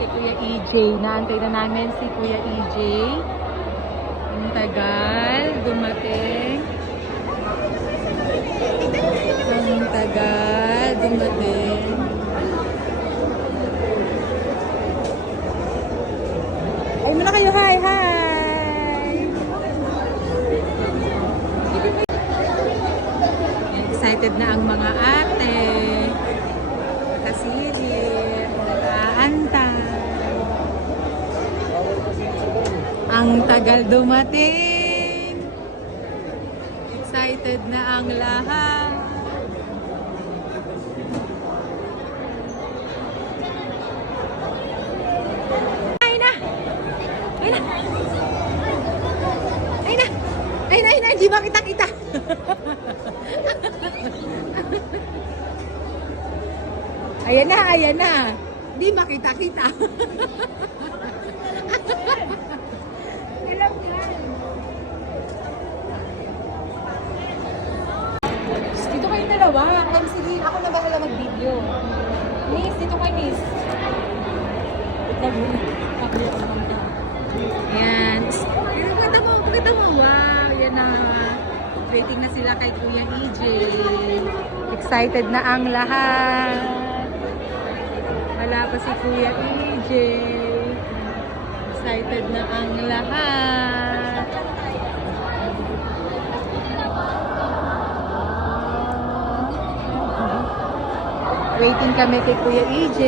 kay Kuya EJ. Naantay na namin si Kuya EJ. Ang tagal dumating. Ang tagal dumating. Ay muna kayo, hi, hi! Excited na ang mga ate. Nakasilip, nakaantay. Ang tagal dumating. Excited na ang lahat. Ay na! Ay na! Ay na! Ay na! Ay na! Hindi ba kita-kita? Ayan na! Ayan na! Hindi makita-kita. Dito kayo dalawa. Ay, sige, ako na bahala mag-video. Miss, dito kayo, miss. Ayan. Pakita mo. Wow, yan na. Waiting na sila kay Kuya EJ. Excited na ang lahat. Wala pa si Kuya EJ. Excited na ang lahat. Waiting kami kay Kuya EJ.